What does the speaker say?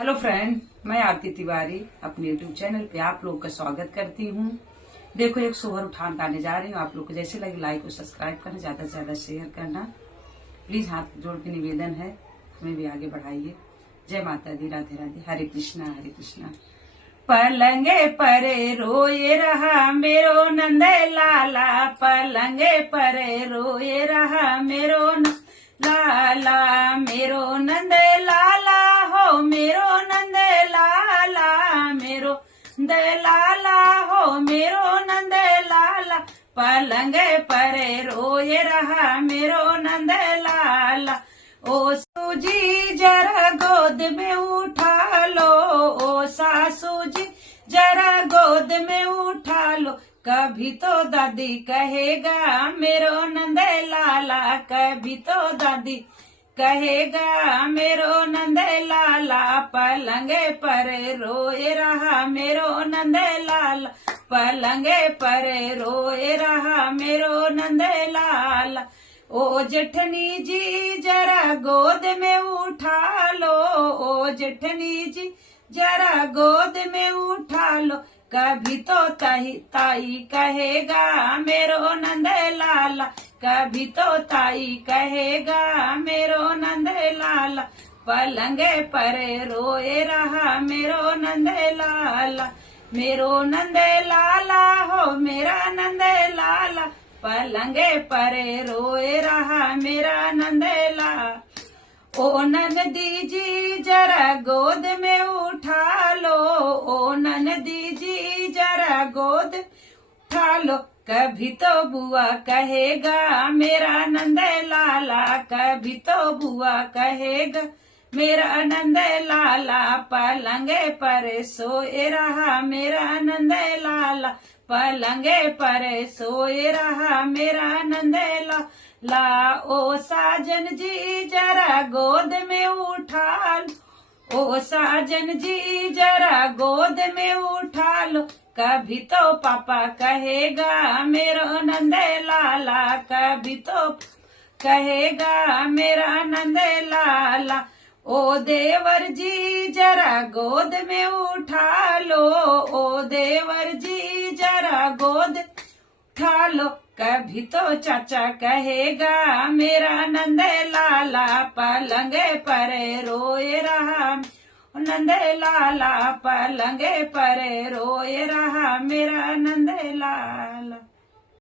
Hello friend, मैं आरती तिवारी अपने YouTube channel पे आप लोग का स्वागत करती हूँ। देखो, एक सोहर उठान गाने जा रही हूँ। आप लोग को जैसे लगे लाइक और सब्सक्राइब करना, ज्यादा से ज्यादा शेयर करना। प्लीज हाथ जोड़ के निवेदन है, हमें भी आगे बढ़ाइए। जय माता दी, राधे राधे, हरे कृष्णा हरे कृष्णा। पलंगे परे रोए रहा मेरो नंद लाला, पलंगे परे रोए रहा मेरो लाला, मेरो नंद लाला हो, मेरो नंद लाला, मेरो नंद लाला हो, मेरो नंद लाला, पलंगे परे रोए रहा मेरो नंद लाला। ओ सूजी जरा गोद में उठा लो, ओ सासू जी जरा गोद में उठा लो, कभी तो दादी कहेगा मेरो नंद लाला, कभी तो दादी कहेगा मेरो नंद लाला, पलंगे पर रोए रहा मेरो नंद लाला, पलंगे पर रोए रहा मेरो नंद लाला। ओ जेठनी जी जरा गोद में उठा लो, ओ जेठनी जी जरा गोद में उठा लो, कभी तो ताई कहेगा मेरो नंद लाला, कभी तो ताई कहेगा मेरो नंद लाला, पलंगे पर रोए रहा मेरो नंद लाला, मेरो नंद लाला हो, मेरा नंद लाला, पलंगे परे रोए रहा मेरा नंद लाला। ओ ननदी जी जरा गोद में उठा लो, ओ ननदी जी जरा गोद उठा लो, कभी तो बुआ कहेगा मेरा नंद लाला, कभी तो बुआ कहेगा मेरा नंद लाला, पलंगे पर सोए रहा मेरा नंद लाला, पलंगे पर सोए रहा मेरा नंद लाला। ओ साजन जी जरा गोद में उठा लो, ओ साजन जी जरा गोद में उठा लो, कभी तो पापा कहेगा मेरो नंद लाला, कभी तो कहेगा मेरा नंद लाला। ओ देवर जी जरा गोद में उठा लो, ओ देवर जी जरा गोद उठा लो, कभी तो चाचा कहेगा मेरा नंद लाला, पलंगे पर रोए रहा नंद लाला, पलंगे पर रोए रहा मेरा नंद लाला।